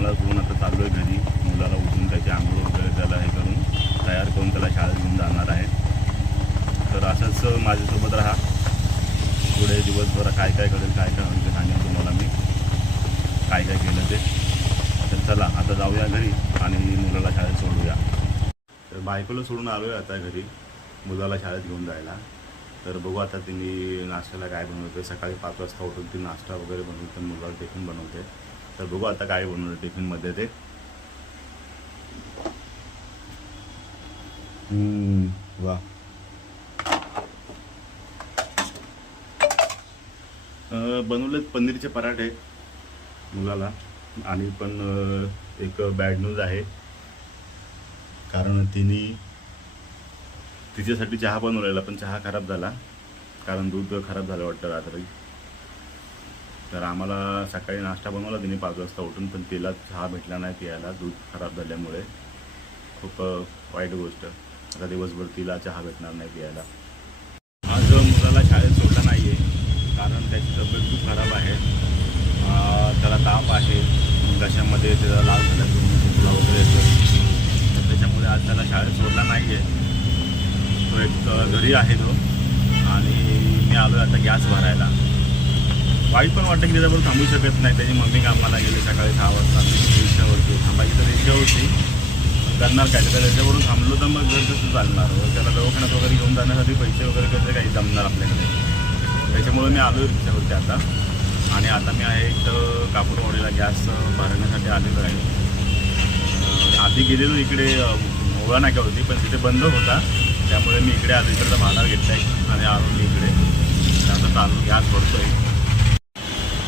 कामाला करून आता चाललो आहे घरी. मुलाला उठून त्याची आंघोळ वगैरे त्याला हे करून तयार करून त्याला शाळेत घेऊन जाणार आहे. तर असंच माझ्यासोबत राहा. पुढे दिवसभर काय काय घडेल काय काय होईल ते सांगेन तुम्हाला मी काय काय केलं ते. तर चला आता जाऊया घरी आणि मुलाला शाळेत सोडूया. तर बायकोला सोडून आलो आहे आता घरी मुलाला शाळेत घेऊन जायला. तर बघू आता तिने नाश्त्याला काय बनवते. सकाळी 5 वाजता उठून ती नाश्ता वगैरे बनवते, मुलाला टिफिन बनवते. तर बघू आता काय बनवलं टिफिनमध्ये ते. वा बनवलेत पनीरचे पराठे मुलाला. आणि पण एक बॅड न्यूज आहे, कारण तिच्यासाठी चहा बनवलेला पण चहा खराब झाला, कारण दूध खराब झालं वाटतं रात्री. तर आम्हाला सकाळी नाश्ता बनवला तिने 5 वाजता उठून, पण तिला चहा भेटला नाही प्यायला दूध खराब झाल्यामुळे. खूप वाईट गोष्ट. आता दिवसभर तिला चहा भेटणार नाही प्यायला. आज मुलाला शाळेत सोडला नाही आहे कारण त्याची तब्येत खूप खराब आहे. त्याला ताप आहे, घशामध्ये त्याला लाल झाल्यातून खोकला वगैरे येतो. तर त्याच्यामुळे आज त्याला शाळेत सोडला नाही आहे. तो एक घरी आहे तो. आणि मी आलो आहे आता गॅस भरायला. वाईट पण वाटतं की त्याच्याबरोबर थांबू शकत नाही. त्याची मम्मी कामाला गेली सकाळी 6 वाजता. रिक्षावरती थांबायची तर रिक्षा होती, करणार काय तर त्याच्यावरून थांबलो तर मग घर कसं चालणार. त्याला दवाखान्यात वगैरे घेऊन जाण्यासाठी पैसे वगैरे कसं काही जमणार आपल्याकडे. त्याच्यामुळे मी आलो रिक्षावरती आता. आणि आता मी आहे इथं कापूरवाडीला गॅस भरण्यासाठी आलेलो आहे. आधी गेलेलो इकडे ओळा नाक्यावरती, पण तिथे बंद होता, त्यामुळे मी इकडे आलो. इकडचा भाडा घेतला आहे आणि आलो मी इकडे. आता चालू गॅस भरतो आहे.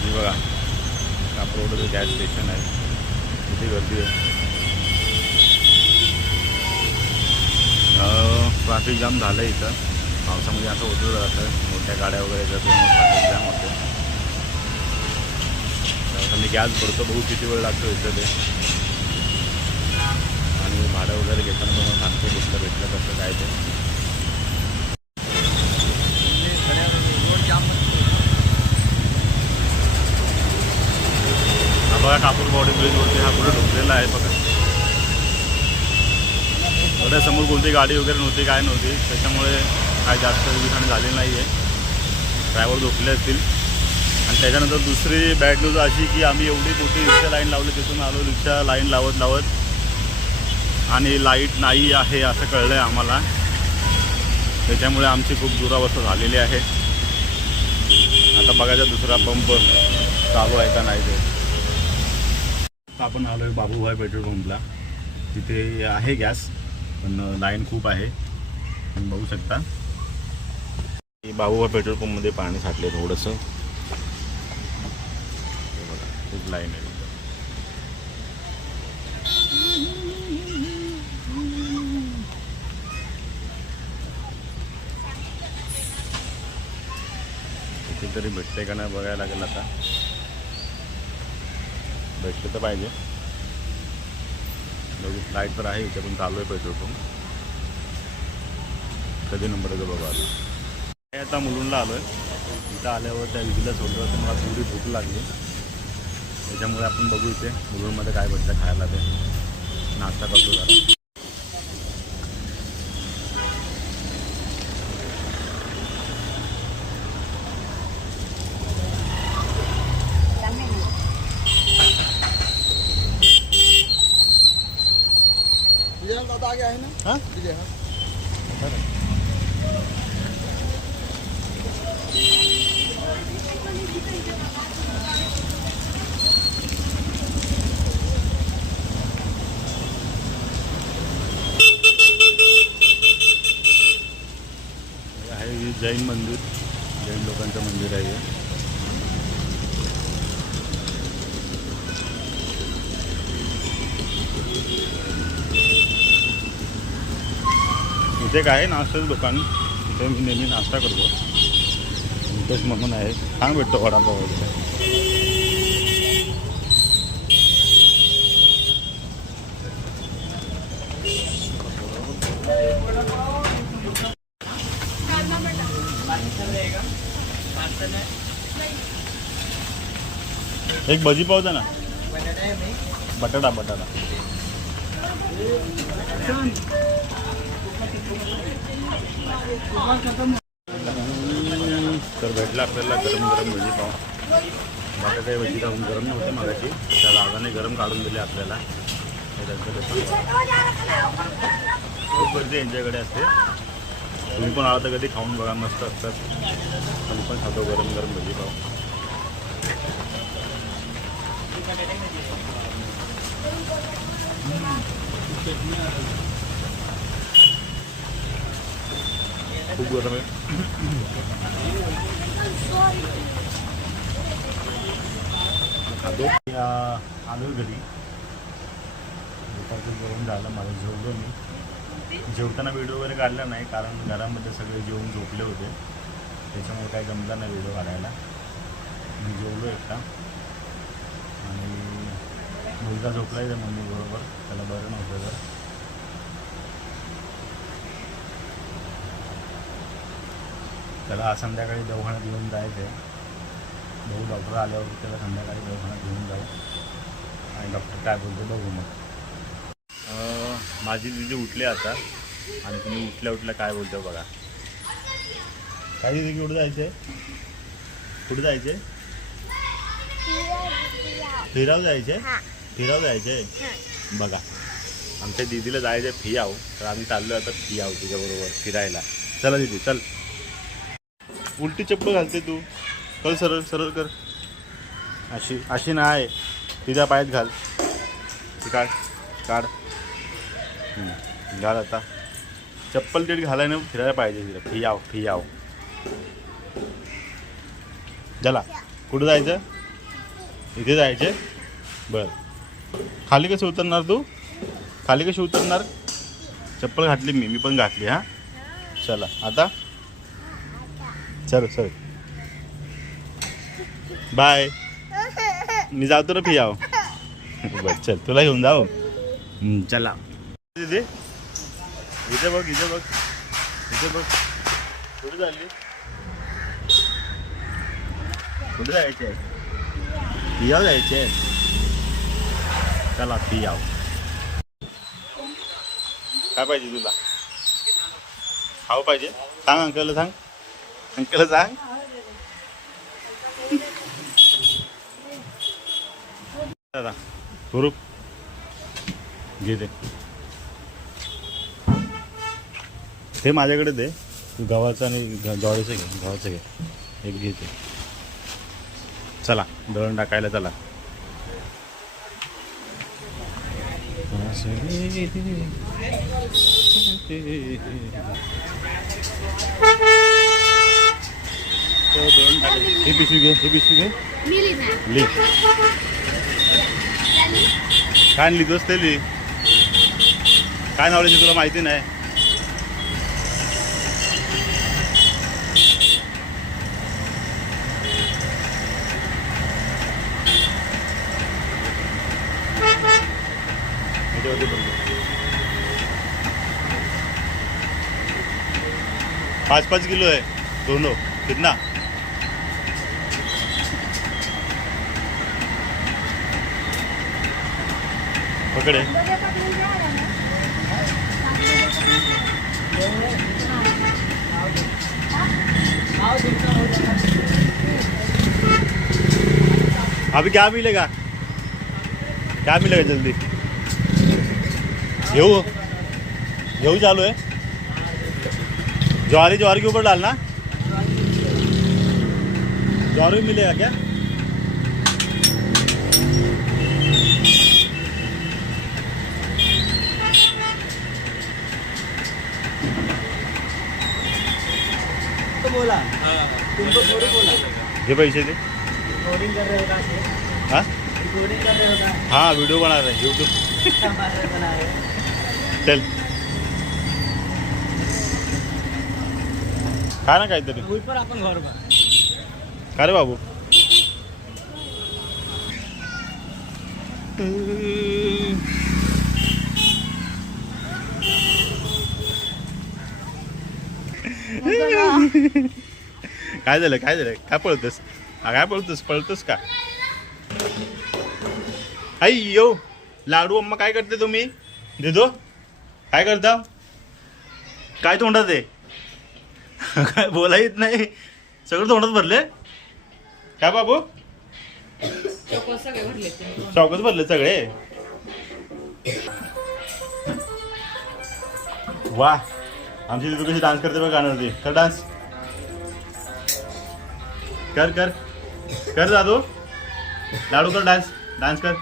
हे बघा कापूरवाडीचं गॅस स्टेशन आहे, किती गर्दी आहे. ट्रॅफिक जाम झालं आहे इथं. पावसामध्ये असं होतं जातं, मोठ्या गाड्या वगैरे येतात त्यामुळे ट्रॅफिक जाम होते. आता मी गॅस भरतो, बघू किती वेळ लागतो इथं ते. आणि भाडं वगैरे घेताना तुम्हाला सांगतो कुठलं भेटलं कसं काय ते. हा बघा कापूरवाडी ब्रिजवरती हा पुढे ढुकलेला आहे बघा. एवढ्या समोर कोणती गाडी वगैरे नव्हती, काय नव्हती, त्याच्यामुळे काय जास्त विधान झाले नाही आहे. ड्रायव्हर झोपले असतील. आणि त्याच्यानंतर दुसरी बॅड न्यूज अशी की आम्ही एवढी मोठी रिक्षा लाईन लावली, तिथून आलो रिक्षा लाईन लावत आणि लाईट नाही आहे असं कळलं आहे आम्हाला. त्याच्यामुळे आमची खूप दुरावस्था झालेली आहे. आता बघायचा दुसरा पंप चालू आहे का नाही ते. आपण आलो आहे बाबूभाई पेट्रोल पंपला. तिथे आहे गॅस, पण लाईन खूप आहे, तुम्ही बघू शकता. बाबूभाई पेट्रोल पंपमध्ये पाणी साठले थोडंसं. खूप लाईन आहे. कितीतरी भेटते का नाही बघायला लागेल आता. भेटलं तर पाहिजे. लाईट तर आहे इथे, पण चालू आहे पेट्रोल पंप. कधी नंबर आहे बघा. आता मुलुंडला आलो आहे. इथं आल्यावर त्या विधीला सोडलं तर मला थोडी भूक लागली, त्याच्यामुळे आपण बघू इथे मुलुंडमध्ये काय भेटतं खायला ते. नाश्ता करतो जरा. आगे आहे ना. हां आहे जैन मंदिर, जैन लोकांचं मंदिर आहे. इथे काय नाश्त्याचं दुकान, इथे मी नेहमी नाश्ता करतो. इथेच म्हणून आहे, छान भेटतो वडापाव वगैरे. एक भजी पाव द्या ना. बटाटा बटाटा तर भेटला आपल्याला गरम गरम भजी पाव. बटाटे भजी खाऊन गरम नव्हते मागाशी, त्या दादाने गरम काढून दिले आपल्याला. खूप गर्दी यांच्याकडे असते. तुम्ही पण आला तर कधी खाऊन बघा, मस्त असतात. तुम्ही पण खातो गरम गरम भजी पाव. खूप गरम आहे. खातो आलो घरी. दुपारचं जेवण झालं माझं, जेवलो मी. जेवताना व्हिडिओ वगैरे काढला नाही, कारण घरामध्ये सगळे जेवून झोपले होते, त्याच्यामुळे काही जमला नाही व्हिडिओ काढायला. मी जेवलो एकटा आणि मुलगा झोपला आहे मम्मीबरोबर, त्याला बरं नव्हतं तर. त्याला आज संध्याकाळी दवाखान्यात घेऊन जायचं आहे. भाऊ डॉक्टर आल्यावर त्याला संध्याकाळी दवाखान्यात घेऊन जाऊ आणि डॉक्टर काय बोलतो बघू. मग माझी दिदी उठले आता आणि तुम्ही उठल्या काय बोलतो बघा. काय दिदी कुठं जायचं आहे? कुठं जायचं आहे? फिराव जायचं आहे? फिराव जायचं आहे बघा. आमच्या दिदीला जायचं आहे फियाव, तर आम्ही चाललो आता फियाव तिच्याबरोबर फिरायला. चला दिदी चल. उलटी चप्पल घालते तू, चल सरळ सरळ कर. अशी अशी नाही, तिच्या पायात घाल. ती काढ काढ घाल. आता चप्पल नीट घालायला फिरायला पाहिजे तिला. फियाव फियाव. चला कुठं जायचं? इथे जायचं. बरं खाली कशी उतरणार तू? खाली कशी उतरणार? चप्पल घातली मी पण घातली. हां चला आता चल चल बाय. मी जातो ना फियाव. बरं चल तुला घेऊन जाऊ. चला तिथे इथे बघ इथे बघ इथे बघ. कुठे झाली? कुठे जायचे आहे? फियाव जायचे आहे. चला फियाव. काय पाहिजे तुला? खाऊ पाहिजे? सांग अंकलला सांग. अंकलला सांग. दादा स्वरूप घे ते माझ्याकडे दे. तू गव्हाचं आणि ज्वारीचं घे. गव्हाचं घे एक घेते. चला दळण टाकायला चला. हे पिशवी घे. हे पिशवी घे. लिह काय लिहितोस ते लिह. काय नाव लिहिते तुला माहिती नाही? पाँच 5 किलो है दोनों. कितना? पकड़े. अभी क्या मिलेगा? क्या मिलेगा जल्दी? गेहूँ चालू है. ज्वारी के ऊपर डालना. ज्वारी मिलेगा क्या? तो बोला तुमको थोड़ी बोला. ये पैसे दे. रिकॉर्डिंग कर रहे हो का? हाँ रिकॉर्डिंग कर रहे हो का? हाँ वीडियो बना रहे हैं यूट्यूब. बना रहे. चल खा ना काहीतरी. ऊपर आपण घर बा. का रे बाबू? काय झालं काय झालं? काय पळतोस? काय पळतोस? पळतोस का? अय्यो लाडू अम्मा काय करते तुम्ही देतो काय करता काय तोंडात आहे काय बोला येत नाही सगळं तोंडात भरले काय बाबू चौकच भरले सगळे वा आमची तिथं कशी डान्स करते बघ गाण्यावरती कर डान्स कर कर कर दादू लाडू कर डान्स डान्स कर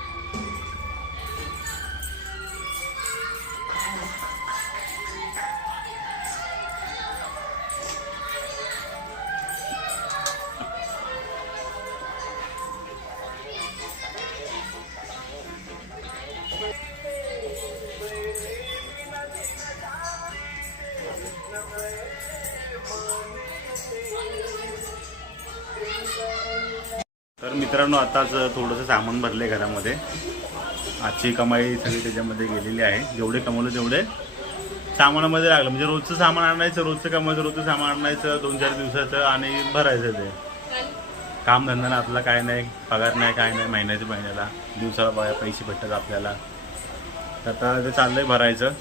तर मित्रांनो आताच थोडंसं सामान भरले घरामध्ये आजची कमाई सगळी त्याच्यामध्ये गेलेली आहे जेवढे कमवलं तेवढे सामानामध्ये लागलं म्हणजे रोजचं सामान आणायचं रोजचं कमायचं रोजचं सामान आणायचं 2-4 दिवसाचं आणि भरायचं ते काम धंदा आपला काय नाही पगार नाही काय नाही महिन्याला दिवसाला बघा पैसे भेटतात आपल्याला तर आता ते चाललंय भरायचं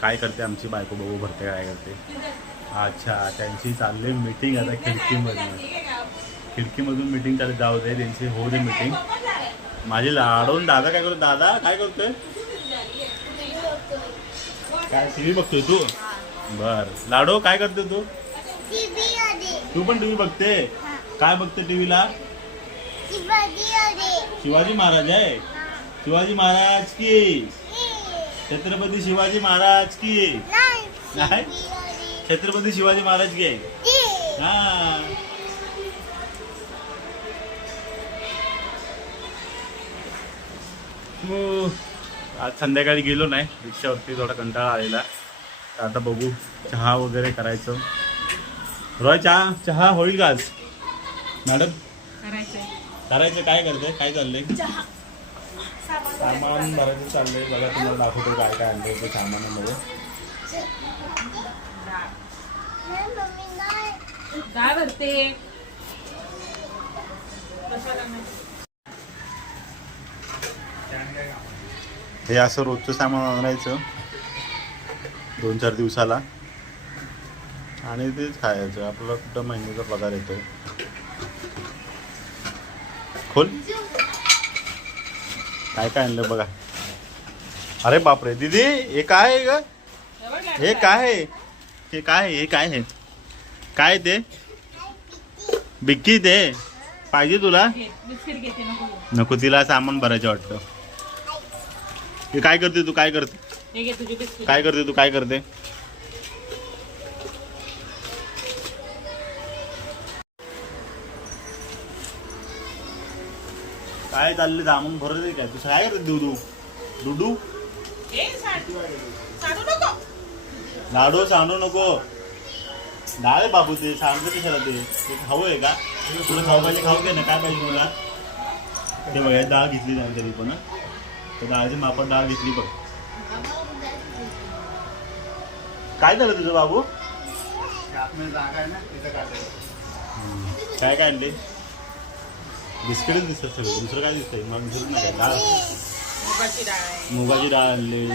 काय करते आमची बायको बघू भरते काय करते अच्छा त्यांची चालली मीटिंग आता खिडकीमधून मीटिंग चालू जाऊ दे त्यांची होऊ दे मीटिंग माझी लाडून दादा काय करतो दादा काय करतोय काय टीव्ही बघतोय तू बर लाडू काय करतोय तू तू पण टीव्ही बघते काय बघते टीव्हीला शिवाजी महाराज आहे शिवाजी महाराज की छत्रपती शिवाजी महाराज की नाही छत्रपती शिवाजी महाराज की हा आज संध्याकाळी गेलो नाही रिक्षावरती थोडा कंटाळा आलेला तर आता बघू चहा वगैरे करायचं रॉय चहा होईल का आज मॅडम करायचं काय करते काय चाललंय सामान भरायचं चाललंय बघा तुम्हाला दाखवतो काय काय आणलं होतं सामानामध्ये काय भरते हे असं रोजचं सामान आणायचं 2-4 दिवसाला आणि तेच खायचं आपला कुठं महिन्याचा पगार येतो खोल काय काय आणलं बघा अरे बापरे दीदी हे काय आहे ग हे काय आहे हे काय हे काय आहे काय ते बिक्की ते पाहिजे तुला नको तिला सामान भरायचं वाटतं हे काय करते तू काय करते काय करते तू काय करते काय चालले सामान भरत काय तू काय करते दुडू दुडू लाडू सांडू नको डाळ बाबू ते सांगतो कशाला ते खाऊ आहे का तुला खाऊ पाहिजे खाऊ दे ना काय पाहिजे तुला ते बघा डाळ घेतली नाही तरी पण तर डाळची मापात डाळ घेतली बघ काय झालं तुझं बाबू काय काय आणले बिस्किटच दिसतात सगळं दुसरं काय दिसतंय मग दिसत नाही काय डाळ मुगाची डाळ आणली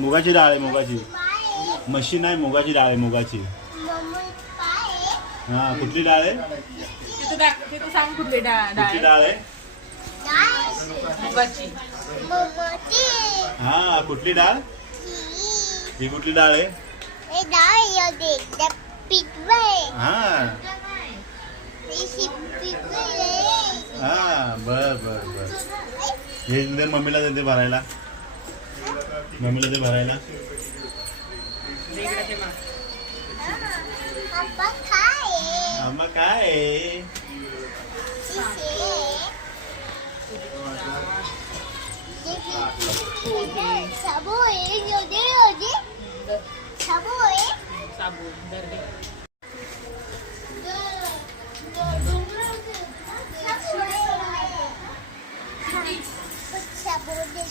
मुगाची डाळ आहे मुगाची मशीन आहे मुगाची डाळ आहे मुगाची हा कुठली डाळ आहे कुठली डाळ आहे हा कुठली डाळ ही कुठली डाळ आहे हा हा बर बर बर हे मम्मीला देते भरायला मम्मीला ते भरायला आम्हा काय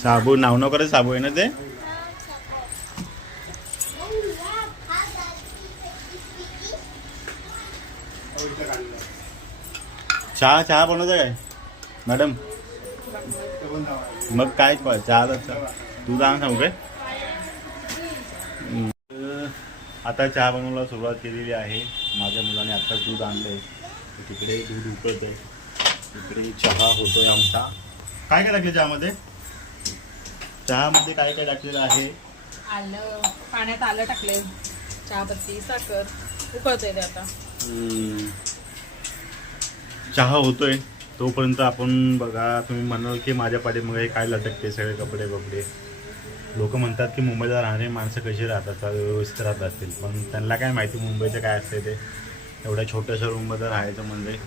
साबू नाव न करे साबू आहे ना ते चहा बनवता काय मॅडम मग काय चहा तू जाणं सांगू काय आता चहा बनवायला सुरुवात केलेली आहे. माझ्या मुलाने आत्ताच दूध आणलंय. तिकडे दूध उकळतंय, तिकडे चहा होतोय आमचा. काय काय टाकलं चहामध्ये? चहामध्ये काय काय टाकलेलं आहे? आलं, पाण्यात आलं टाकले, चहापत्ती, साखर, उकळतंय ते आता. चहा होतोय तोपर्यंत आपण बघा. तुम्ही म्हणाल की माझ्या पाठीमागे हे काय लटकते सगळे कपडे बपडे. लोक म्हणतात की मुंबईला राहणारे माणसं कशी राहतात, व्यवस्थित राहत असतील, पण त्यांना काय माहिती मुंबईचं काय असते ते. एवढ्या छोट्याशा रूममध्ये राहायचं म्हणजे,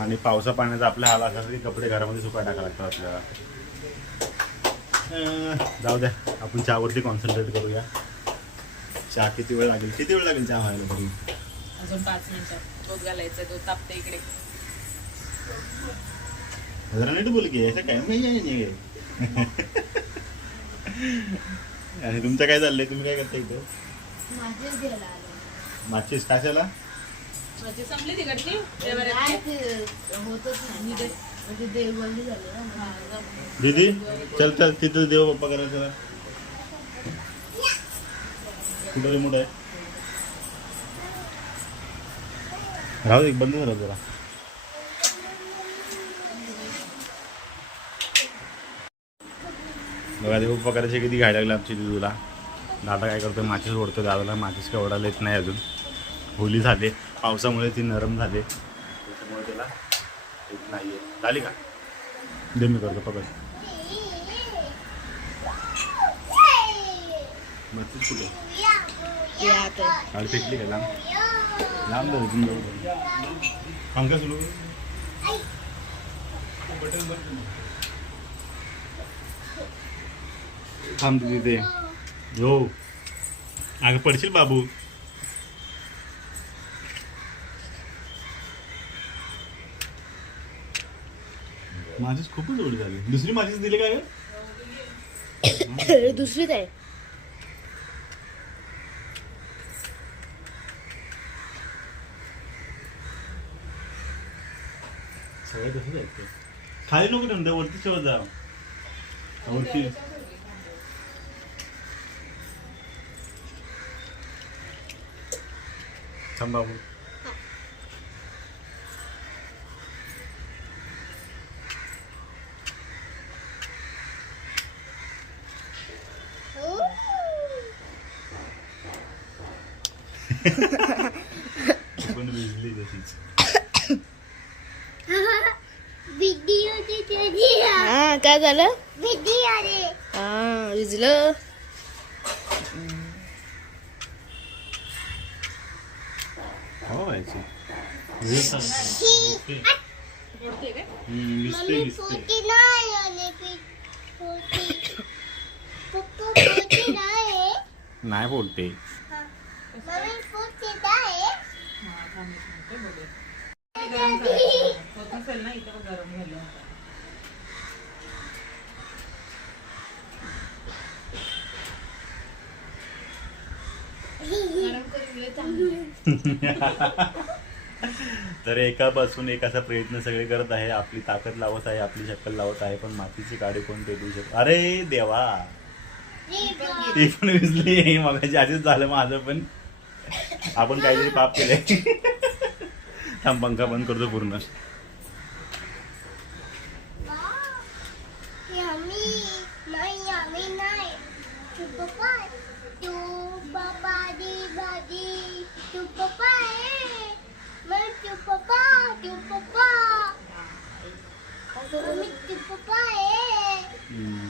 आणि पावसा पाण्याचा आपल्या हाल असा की कपडे घरामध्ये सुका टाकायला लागतात आपल्याला. जाऊ द्या, आपण चहावरती कॉन्सन्ट्रेट करूया. चहा किती वेळ लागेल चहा व्हायला तरी? अजून 5 मिनिटात दूध घालायचं, दूध तापते इकडे. जरा नीट बोल की, असं काय नाही. आणि तुमचं काय चाललंय? तुम्ही काय करता इथं? माचीस कशाला? माझी संपली तिकडची दीदी चल चल, तिथं देव बाप्पा करायचं. कुठं रिमोट आहे? राहू दे, बंद झालं जरा. बघा देव बाप्पा करायचे किती घाय लागले आमची दिदूला. दादा काय करतोय? माचीस ओढतो. दादाला माचीस काय ओढायला येत नाही अजून. होली झाले, पावसामुळे ती नरम झाले, त्याच्यामुळे त्याला येत नाहीये. झाली का? दे मी करतो, पकड. बत्तीस कुठे गाडी फेकली काय? लांब लांब जाऊ इथून जाऊ. पंखा सुरू थांब तिथे. हो अगं पडशील बाबू. माझीच खूपच ओढ झाली. दुसरी माझीच दिली काय? दुसरीच आहे. सगळ्या तसंच आहे. खाली नको ठेवून, वरती ठेवत जा. वरती थांब बाबू. पण भिजली तशीच. हा काय झालं? हा विजलं. हो व्हायची. विजते नाही बोलते. ना इथं गरम झालं. तर एकापासून एक असा प्रयत्न सगळे करत आहे. आपली ताकद लावत आहे, आपली शक्कल लावत आहे, पण मातीची गाडी कोण पेटवू शकतो? अरे देवा, ती पण विजली. मगाशी आधीच झालं माझं पण. आपण काहीतरी पाप केलंय. थांब, पंखा बंद करतो पूर्ण.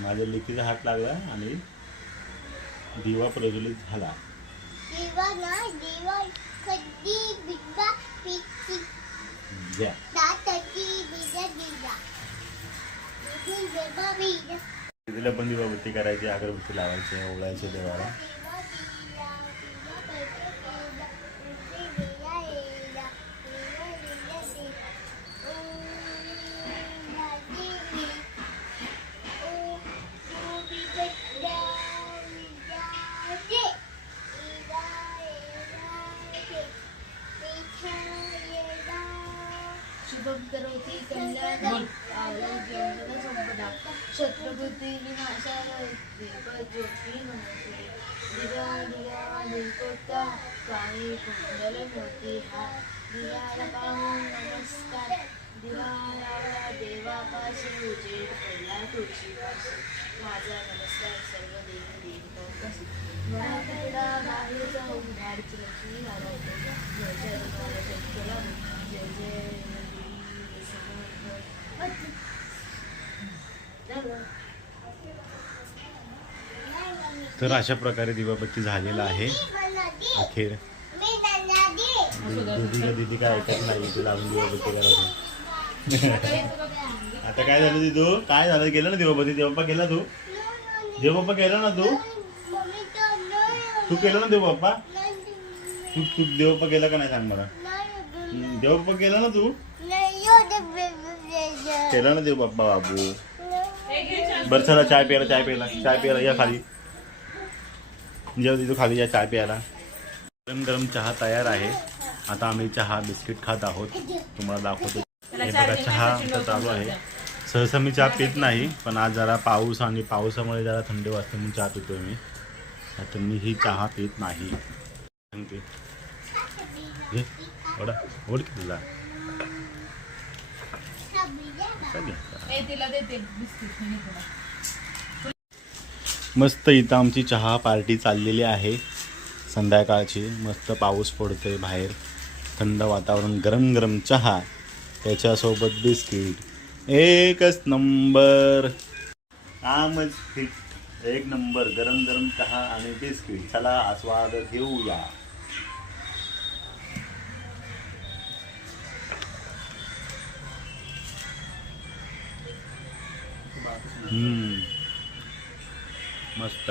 माझ्या लेकीचा हात लागला आणि दिवा प्रज्वलित झाला. तिला पण दिवाबत्ती करायची, अगरबत्ती लावायची, ओळायचे देवाला. शुभम करोति कल्याणं छत्रपती विनाशाला दीपज्योती नमस्ते दिव्या दिव्या दिलकोटा काही कुंडल मोती हार दिव्याला पाहून नमस्कार दिवा लावला देवापाशी उजेड पडला तुळशीपाशी माझा नमस्कार सर्व देवी देवतांपाशी मराठा बाहेरचा उघाड चिरकी घालवतो जय जय महाराष्ट्राला जय जय वीर समर्थ तर अशा प्रकारे दिवाबत्ती झालेला आहे अखेर. दीदी काय ऐकत नाही, तुला अजून दिवाबत्ती करायची. आता काय झालं दिदू, काय झालं, गेलं ना दिवाबत्ती, देवबाप्पा गेला तू, देवबाप्पा गेला ना तू केलं ना देवबाप्पा, तू देवबाप्पा गेला का नाही सांग मला. देवबाप्पा गेला ना तू, केला ना देवबाप्पा बाबू. बरं चला चाय प्यायला या खाली, जेव्हा तिथं खाली या चाय प्यायला. गरम गरम चहा तयार आहे. आता आम्ही चहा बिस्किट खात आहोत, तुम्हाला दाखवतो. हे बघा चहा आता चालू आहे. सहसा मी चहा पित नाही, पण आज जरा पाऊस आणि पावसामुळे जरा थंडी वाजते म्हणून चहा पितोय मी. आता मी ही चहा पित नाही. ओढ की तुला मस्त. इथं आमची चहा पार्टी चाललेली आहे संध्याकाळची. मस्त पाऊस पडतोय बाहेर, थंड वातावरण, गरम गरम चहा, त्याच्यासोबत बिस्किट, एकच नंबर. आमच फिट, एक नंबर. गरम गरम चहा आणि बिस्किट, चला आस्वाद घेऊया. मस्त.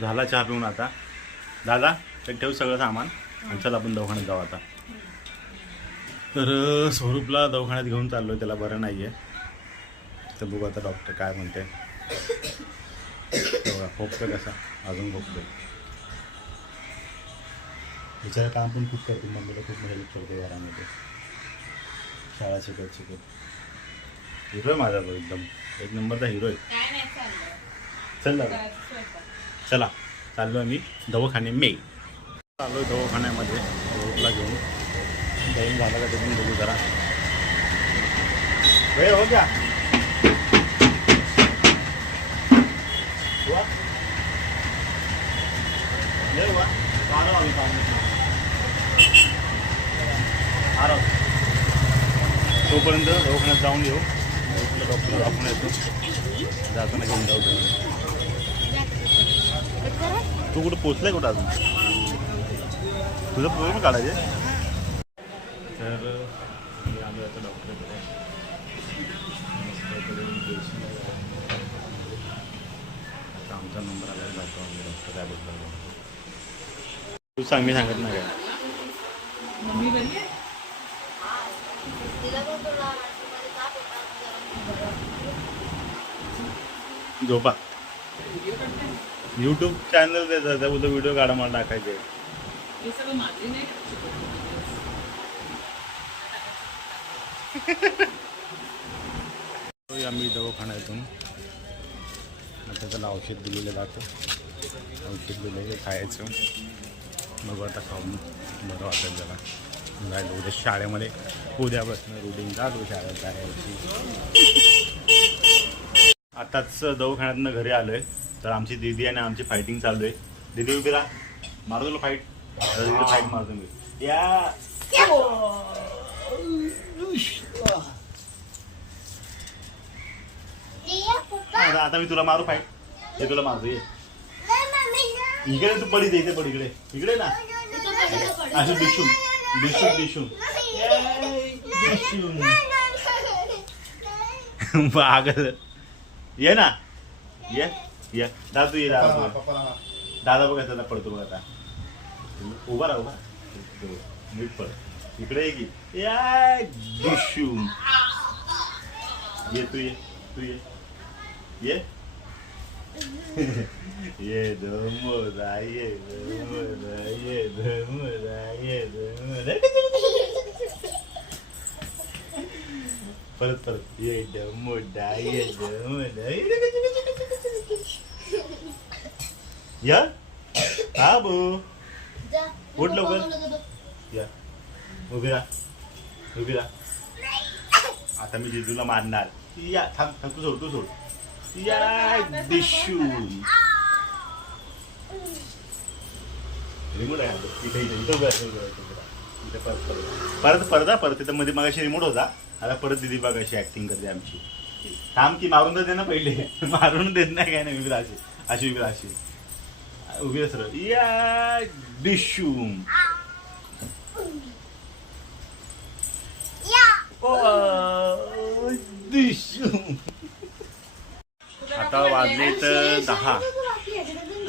झाला चहा पिऊन. आता दादा ठेव सगळं सामान आणि चल आपण दवाखान्यात जाऊ आता. तर स्वरूपला दवाखान्यात घेऊन चाललोय, त्याला बरं नाहीये. तर बघू आता डॉक्टर काय म्हणते. खोकतोय कसा, अजून खोकतोय. विचार काम पण खूप करते, मम्मीला खूप हेल्प करते घरामध्ये, शाळा शिकत. हिरो आहे माझा तो, एकदम एक नंबरचा हिरो आहे. चल दादा चला, चाललो आम्ही दवाखाने में. चाललो दवाखान्यामध्ये रोडला घेऊन. जाऊन झालं का ते पण बघू जरा. हो गया हुआ तोपर्यंत दवाखान्यात जाऊन येऊ. डॉक्टर दाखवून येतो, जाताना घेऊन जाऊ. तू कुठं पोचलाय कुठं अजून, तुझं प्रॉब्लेम काढायचे. तर आम्ही आता डॉक्टरकडे आता आमचा नंबर आला आहे. डॉक्टर काय बोलतो तू सांग, मी सांगत नाही काय. झोपा. यूट्यूब चॅनल त्याचा, त्याबद्दल व्हिडिओ काढा, मला टाकायचे. आम्ही दवाखान्यातून आता त्याला औषध दिलेलं जातं. औषध दिलेलं खायचं. मग आता खाऊन बरं वाटेल त्याला. जायला उद्या शाळेमध्ये, उद्यापासून रुटीन चालू शाळेत जायची. आताच दवाखान्यातनं घरी आलोय. तर आमची दीदी आणि आमची फायटिंग चालू आहे. दीदी उभी राहा, मारू तुला फाईट. फाईट मारतो मी या. आता मी तुला मारू फाईट, हे तुला मारतो. ये इकडे, तू पडी दे, इथे पड, इकडे इकडे ना. असं डिशूम डिशूम डिशूम डिशूम पागल. ये ना, ये ये दादा, तू ये. दादा बघा त्याला पडतो बघ. आता उभा राहा, उभा नीट पड. इकडे ये की या डिशूम. ये तू, ये तू, ये ये ये धमोरा, ये धमोरा, ये धमोरा, ये धमोरा. परत येडं मोठा या हा बो जा उठ लवकर. बघू नको बघ. या उभी राहा आता मी जिजूला मारणार. या थांब थांब तू सोड या डिशू रिमोट आहे इथे उभं आहे, इथे परत तिथं मध्ये मगाशी रिमोट होता. आता परत दिदी बघ अशी ऍक्टिंग करते आमची. थांब की मारून तर दे ना पहिले. मारून देत नाही काय नाही. उभी राहा अशी उभी सर या डिशू डिशू. आता वाजले तर 10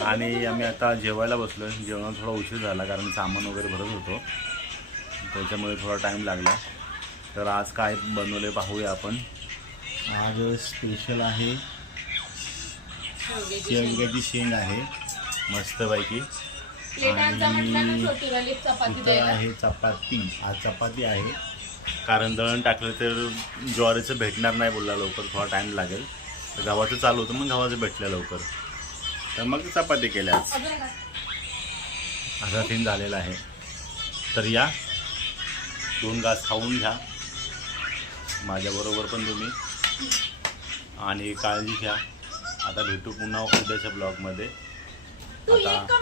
आणि आम्ही आता जेवायला बसलो. जेवणाला थोडा उशीर झाला कारण सामान वगैरे भरत होतो, त्याच्यामुळे थोडा टाईम लागला. तर आज काय बनवले पाहूया आपण. आज स्पेशल आहे शेवग्याची शेंग आहे मस्तपैकी. आणि इथं आहे चपाती. आज चपाती आहे कारण दळण टाकलं तर ज्वारीचं भेटणार नाही बोलला लवकर, थोडा टाईम लागेल. तर गव्हाचं चालू होतं मग गव्हाचं भेटलं लवकर, तर मग चपाती केल्या. असा सीन झालेला आहे. तर या 2 घास खाऊन घ्या माझ्याबरोबर पण तुम्ही आणि काळजी घ्या. आता भेटू पुन्हा उद्याच्या ब्लॉगमध्ये. आता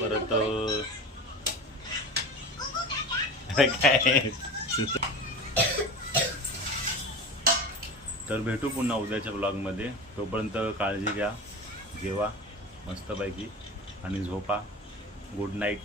परत काय तर भेटू पुन्हा उद्याच्या ब्लॉगमध्ये. तोपर्यंत काळजी घ्या, जेवा मस्तपैकी आणि झोपा. Good night.